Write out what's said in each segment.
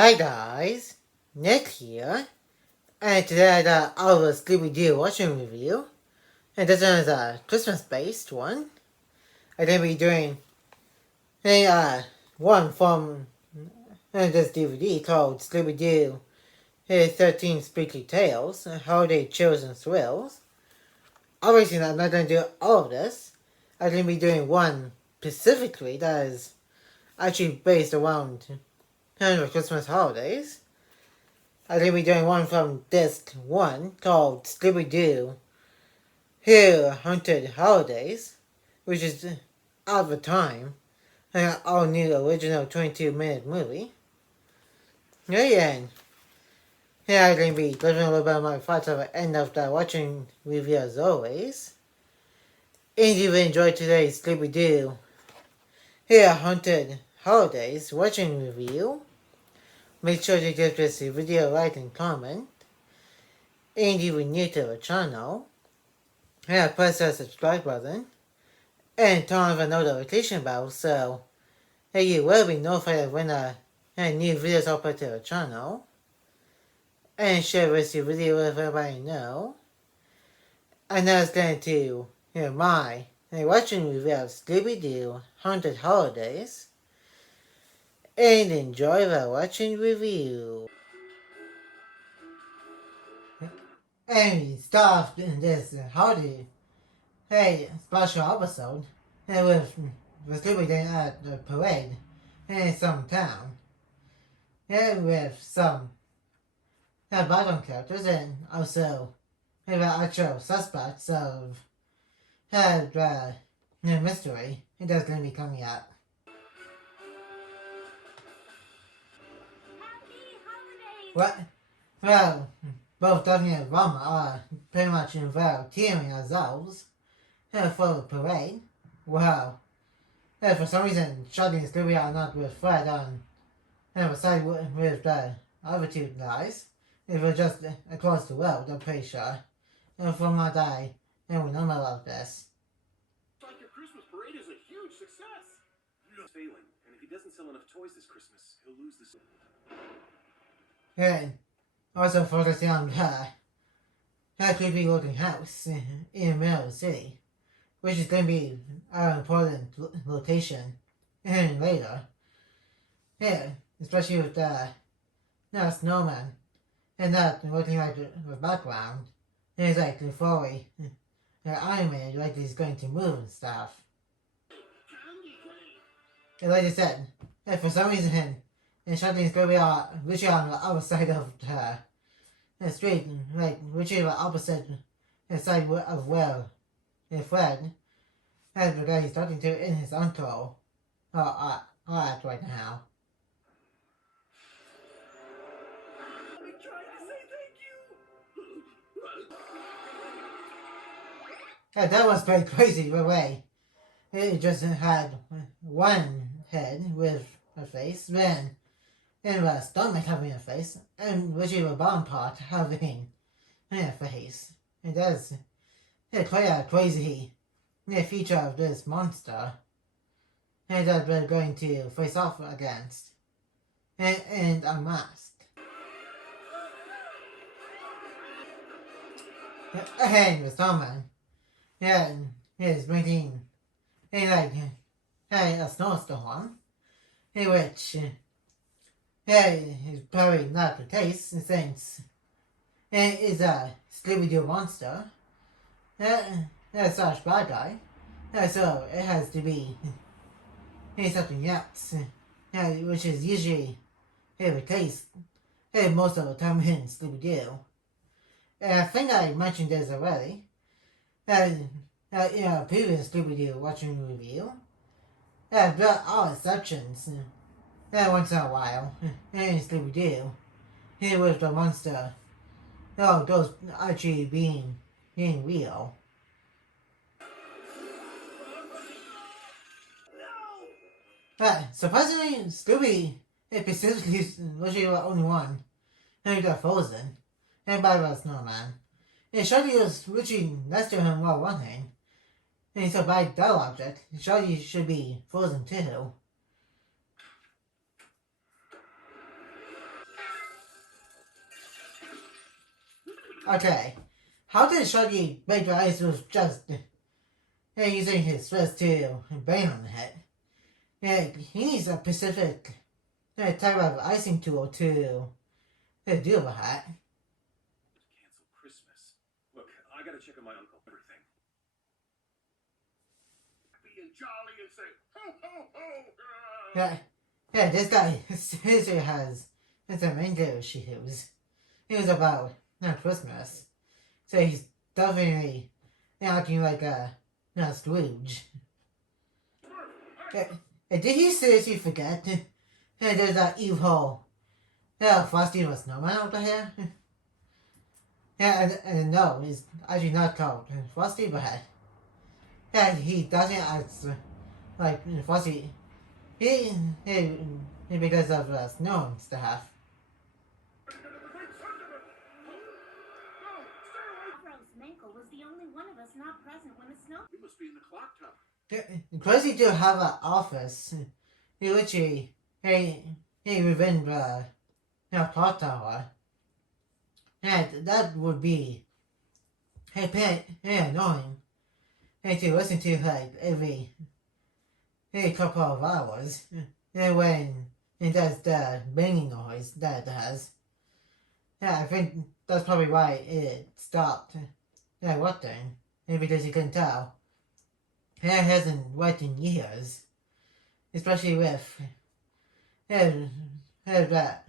Hi guys, Nick here, and today I got our Scooby Doo watching review, and this one is a Christmas based one. I'm gonna be doing one from this DVD called Scooby Doo 13 Spooky Tales, Holiday Chills and Thrills. Obviously, I'm not gonna do all of this. I'm gonna be doing one specifically that is actually based around the Christmas holidays. I'm going to be doing one from disc 1 called Scooby Doo Here Haunted Holidays, which is out of time, an all new original 22-minute movie. And here I'm going to be giving a little bit of my thoughts at the end of the watching review as always. And if you enjoyed today's Scooby Doo Here Haunted Holidays watching review, make sure to give this video a like and comment. And if you're new to the channel, press that subscribe button and turn on the notification bell so you will be notified when new videos upload to the channel. And share this video with everybody you know. And now it's going to my watching review of Scooby Doo Haunted Holidays. And enjoy the watching review. And we start off in this holiday special episode with Scooby Doo at the parade in some town. With some background characters and also the actual suspects of the mystery that's going to be coming up. What? Well, both Daphne and Velma are pretty much involved teaming ourselves for the parade. Well, for some reason, Shaggy and Scooby are not with Fred on the side with the other two guys. They were just across the road, I'm pretty sure. And from what I we know about this. It's like your Christmas parade is a huge success. He's failing, and if he doesn't sell enough toys this Christmas, he'll lose this. And also focusing on that creepy looking house in the middle of the city, which is going to be an important location later. Especially with the snowman and that looking like the background. And it's like fully animated, like he's going to move and stuff. And like I said, for some reason, and Shaggy and Scooby are literally on the other side of the street, like literally the opposite side of where Fred has the guy he's talking to in his uncle are at right now. I'm trying to say thank you. That was pretty crazy, by the way. It just had one head with a face, then the stomach having a face, and literally the bottom part having a face. It does quite a crazy feature of this monster that we're going to face off against. And unmasked. And the snowman is making a snowstorm, which is probably not the case since it is a Scooby Doo monster. Such bad guy. So it has to be something else. Which is usually the case most of the time in Scooby Doo. I think I mentioned this already. In a previous Scooby Doo watching review. There are exceptions. Once in a while, in Scooby Doo, with the monster, those actually being real. Surprisingly, Scooby specifically is literally the only one who got frozen by the snowman. And Shaggy was literally next to him while running. And so by that logic, Shaggy should be frozen too. Okay. How did Shaggy make the ice with just using his fist to bang on the head? Yeah, he needs a specific type of icing tool to do that. Cancel Christmas. Look, I gotta check on my uncle. Everything. Being jolly and say ho ho ho. This guy seriously has some anger issues. It was about Christmas, so he's definitely acting like a Scrooge. Did he seriously forget? There's that evil Frosty the Snowman out there. And no, he's actually not called Frosty, but he doesn't act like Frosty. He because of snow and stuff. Was the only one of us not present when it snowed. We must be in the clock tower. Crazy to have an office. He literally within the clock tower. And that would be annoying. To listen to like every couple of hours. And when it does the banging noise that it has. I think that's probably why it stopped working. Because you can tell it hasn't worked in years. Especially with that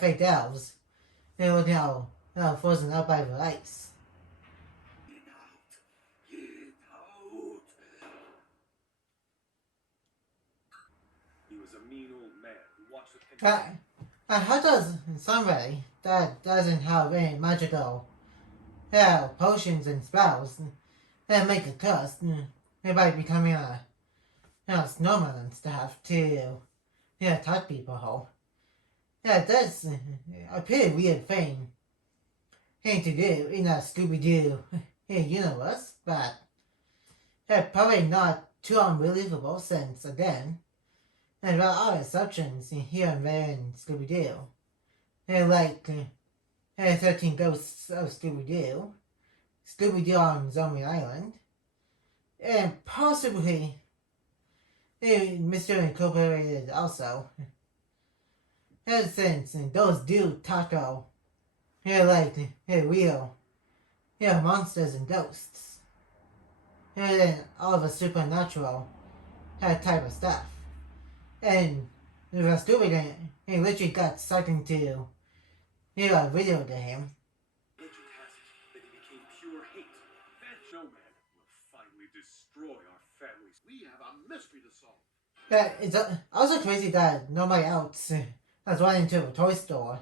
fake elves. They were now frozen up by the ice. He was a mean old man who watched the How does somebody that doesn't have any magical potions and spells make a curse by becoming a snowman and stuff to touch people? That's a pretty weird thing to do in a Scooby Doo universe, but probably not too unbelievable since, again, there are exceptions here and there in Scooby Doo. Like 13 Ghosts of Scooby Doo, Scooby Doo on Zombie Island, and possibly Mr. Incorporated also. Since those do tackle like real monsters and ghosts. And all the supernatural type of stuff. And the stupid game, he literally got sucked into a video game. Legend has it that he became pure hate. That showman will finally destroy our families. We have a mystery to solve. It's also crazy that nobody else has run into a toy store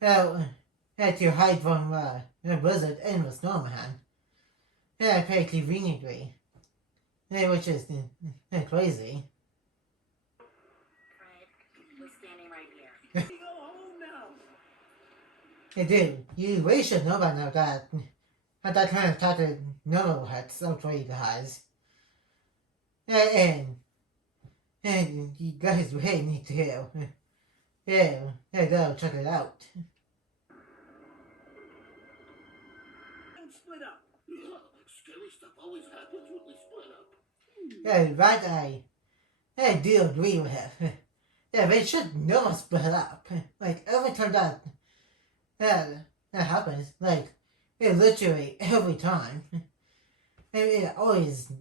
to hide from the blizzard and the snowman. Pretty conveniently. Which is crazy. We're standing right here. Go home now. Hey dude, you really should know by now that kind of tactic never hurts outweigh the highs. And you guys really need to go check it out. And split up. Scary stuff always happens when we split up. That I do agree with him. They should never split up. Like every time that happens, like literally every time, it always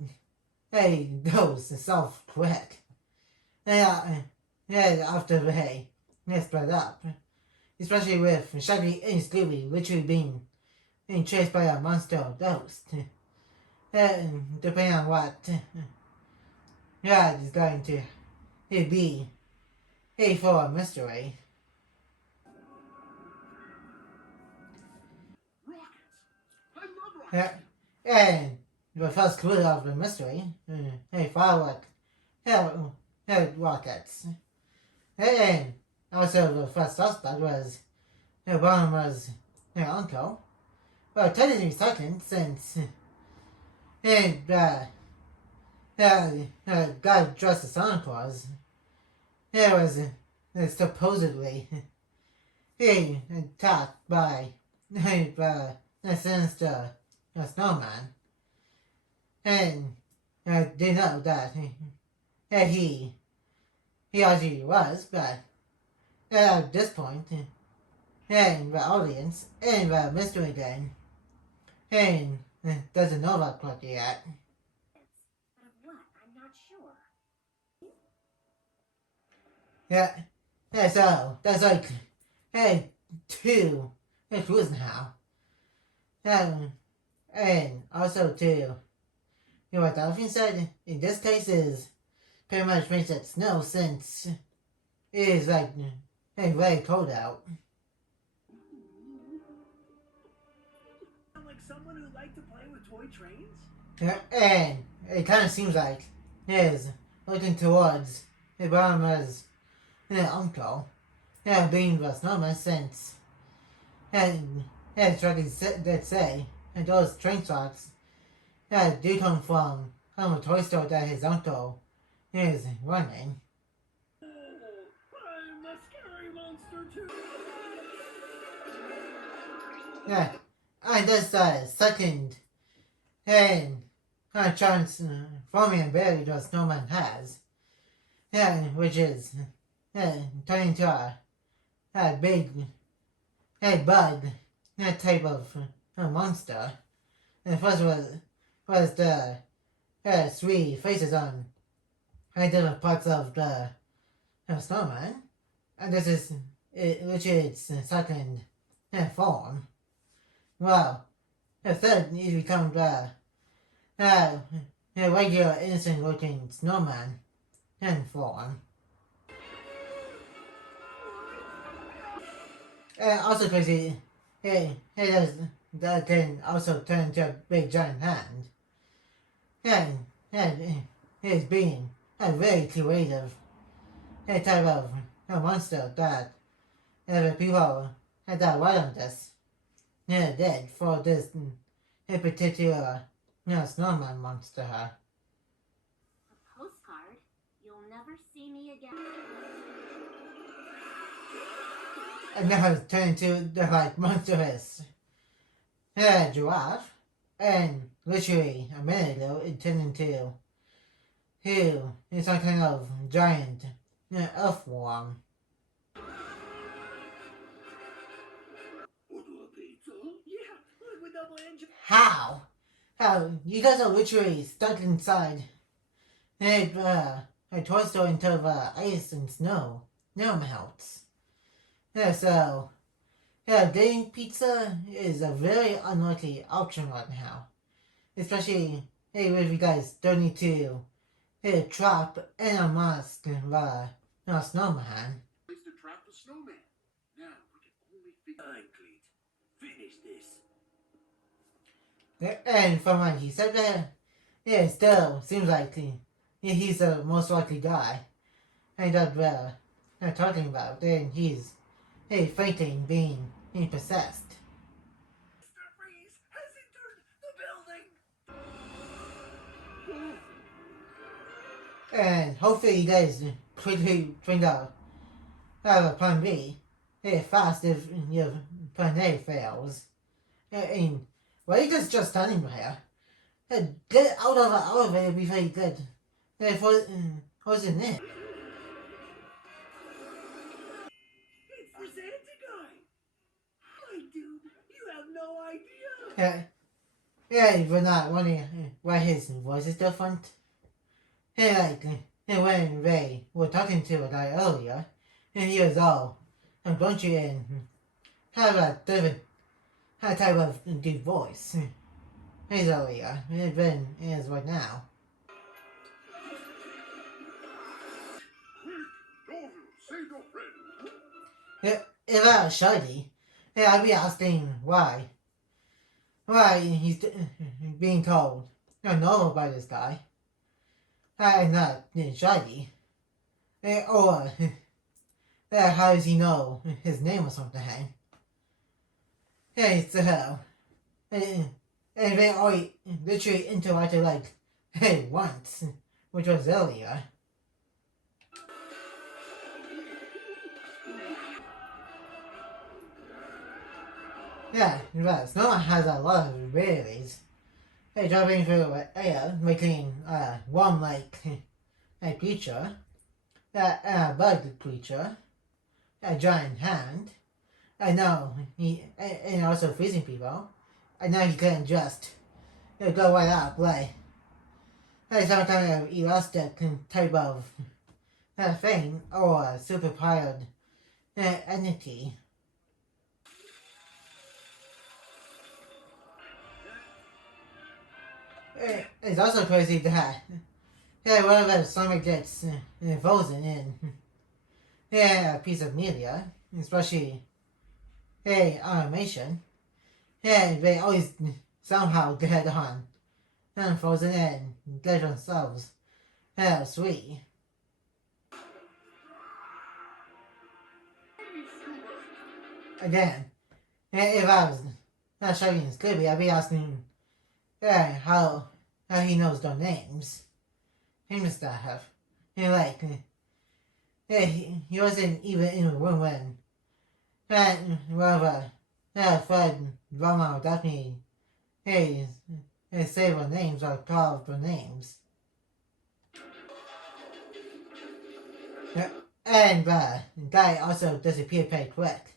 goes self quick. After they split up, especially with Shaggy and Scooby literally being chased by a monster or ghost. Depending on what is going to be for a mystery. Rockets! I love rockets! And the first clue of the mystery, firework rockets. And also the first suspect was Barnum's uncle. Well, technically second, since guy dressed as Santa Claus was supposedly attacked by a sinister snowman. And they know that he actually was, but at this point, and the audience and the mystery game and doesn't know about plot yet. But of what? I'm not sure. Yeah, yeah. So that's like hey two clues now. And also too, you know what Dolphin said in this case is pretty much makes it snow since it is like very cold out. Sound like someone who liked to play with toy trains? Yeah, and it kind of seems like he is looking towards Obama's uncle, being the snowman since and what they say, and those train tracks do come from a toy store that his uncle is running. Oh, I'm a scary monster too. Yeah, and that's the second and chance forming ability the snowman has. Which is turning into a big bug type of monster. And the first was the three faces on different parts of the snowman, and this is which is second form. Well, the third is become the regular innocent looking snowman form. Also, because he does that can also turn into a big giant hand. And he's being a very creative type of monster that the people that write on this did for this particular snowman monster. A postcard? You'll never see me again. And now it's turned into the like monstrous giraffe. And literally a minute ago, it turned into some kind of giant earthworm. Order a pizza? Yeah, like with double engine. How? How? You guys are literally stuck inside a toy store until the ice and snow melts. So getting pizza is a very unlikely option right now. Especially if you guys don't need to trap and unmask the snowman. Place to trap the snowman. Now we can only figure. I'm Cleet. Finish this. And from what he said there, it still seems like he's the most likely guy. And that we're talking about, and he's fainting, being possessed. Mr. Freeze has entered the building. And hopefully you guys quickly find out have a plan B. Fast if your plan A fails. And why are you guys just standing there? Get out of the elevator before you get. What's in it? It's the Santa guy. My dude, you have no idea. We're not wondering why his voice is different. When they were talking to a guy earlier, and he was all grunchy and have a different type of deep voice. He's earlier, than he is right now. Quick, save your friend. If I was shiny, I'd be asking why. Why he's being called normal by this guy. And not shiny. Or how does he know his name or something? So and they only literally interacted like once, which was earlier. Yeah, but Snowman has a lot of abilities. Hey, dropping through air, making a worm-like a creature, a bug creature, a giant hand, and now and also freezing people, and now he can just go right up like some kind of elastic type of thing or super powered entity. It's also crazy that whenever somebody gets frozen in a piece of media, especially animation, they always somehow get on frozen and get themselves free. Again, if I was not showing Scooby, I'd be asking how he knows their names and stuff. And like, he wasn't even in the room when wherever Fred, Velma, or Daphne, hey, say their names or call their names. And the guy also disappeared pretty quick.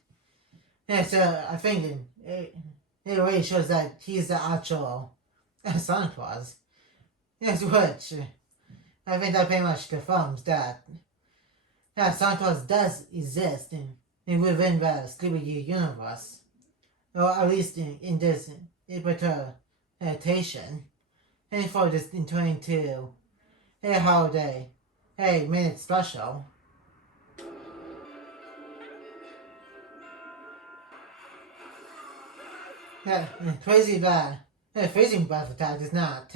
So I think it really shows that he's the actual Santa Claus. Yes, which I think that pretty much confirms that Santa Claus does exist within the Scooby Doo universe, or at least in this interpretation, and for this in 22 holiday minute special. Crazy bad. Freezing breath attack is not.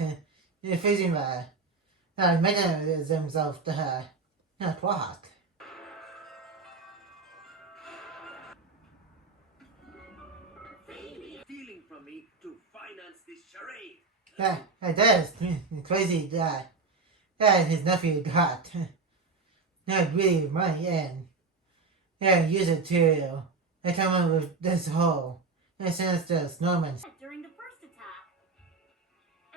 Freezing bad. Mechanisms of the plot. Stealing from me to finance this charade. That is crazy that his nephew got really money and use it to come up with this whole sinister snowman. During the first attack.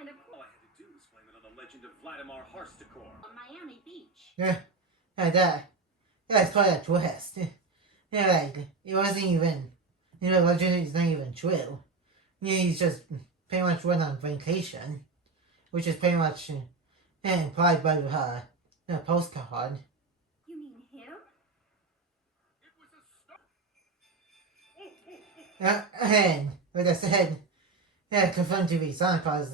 And of All I course, had to do was blame it on the legend of Vladimir Harstikor. on Miami Beach. That's quite a twist. Like, it wasn't even, legend is not even true. He's just pretty much went on vacation, which is pretty much implied by the postcard. You mean him? It was a And, like I said, confirmed to be Santa Claus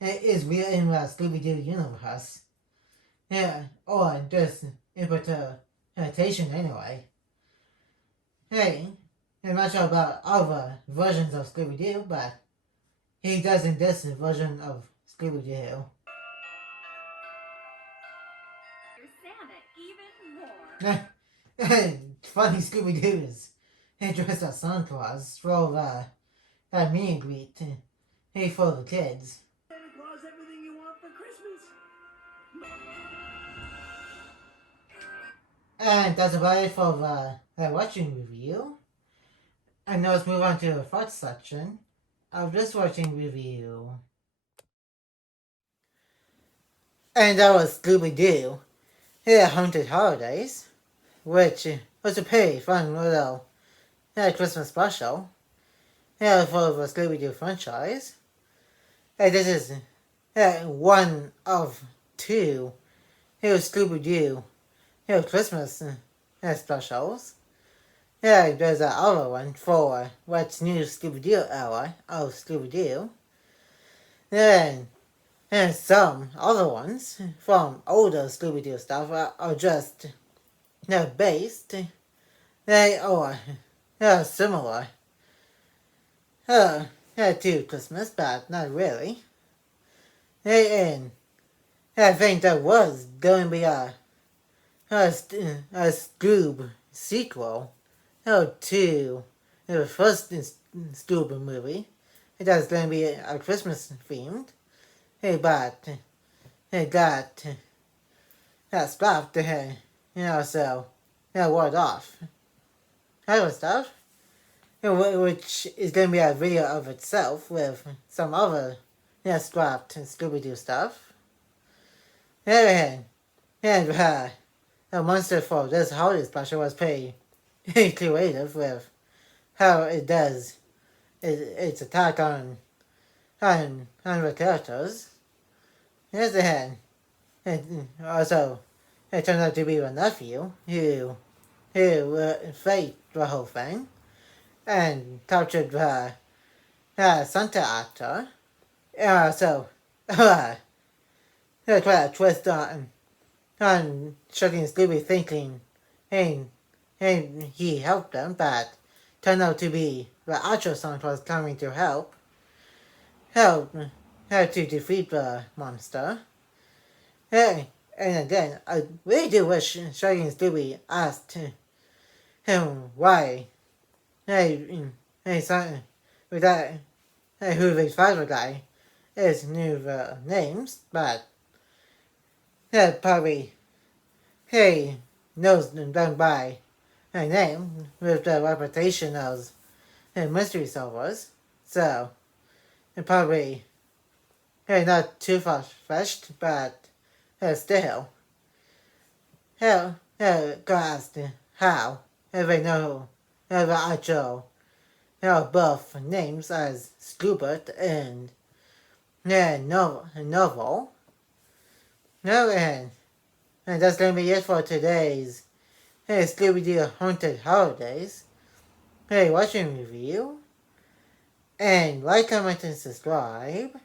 is real in the Scooby Doo universe. Or just interpretation anyway. Hey, I'm not sure about other versions of Scooby Doo, but he does in this version of Scooby Doo. You're Santa even more. Funny Scooby Doo is dressed as Santa Claus for a meet and greet. Hey, for the kids. Santa Claus, everything you want for Christmas. And that's about it for the watching review. And now let's move on to the thoughts section of this watching review. And that was Scooby Doo, Haunted Holidays, which was a pretty fun little Christmas special for the Scooby Doo franchise. This is one of two Scooby Doo Christmas specials. There's another one for what's new Scooby Doo era of Scooby Doo. And some other ones from older Scooby Doo stuff are just based. They are similar to Christmas, but not really. And I think there was going to be a Scoob sequel to the first Scoob movie. That's going to be a Christmas themed. But it got stopped. So ward off. Other stuff. which is going to be a video of itself with some other scrapped Scooby Doo stuff. And the monster for this holiday special was pretty creative with how it does its attack on the characters. And also, it turned out to be the nephew who faked the whole thing and captured the Santa actor. So, there's quite a twist on Shaggy and Scooby thinking, hey, he helped them, but turned out to be the actual Santa was coming to help to defeat the monster. Hey, and again, I really do wish Shaggy and Scooby asked him why. Son, with that, who the father guy is knew the names, but probably knows them by name with the reputation of mystery solvers. So, probably not too far-fetched, but still, go ask how they know the actual both names as Scoobert and Novel. No, and that's going to be it for today's Scooby Doo Haunted Holidays watching review. And like, comment, and subscribe.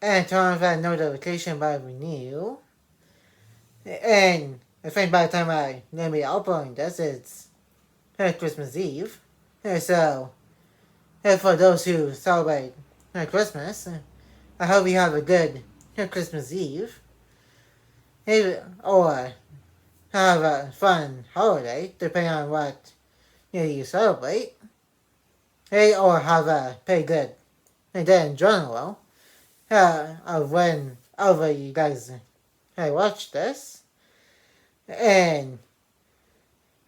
And turn on that notification bell when new. And I think by the time I'm going to be uploading this, it's Christmas Eve. So, for those who celebrate Christmas, I hope you have a good Christmas Eve. Or have a fun holiday, depending on what you celebrate. Or have a pretty good day in general. Of whenever you guys watch this. And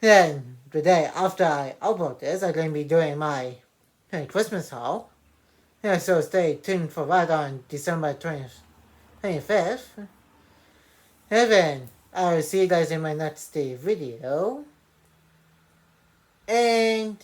then the day after I upload this, I'm going to be doing my Christmas haul. So stay tuned for that on December 25th. And then I will see you guys in my next video. And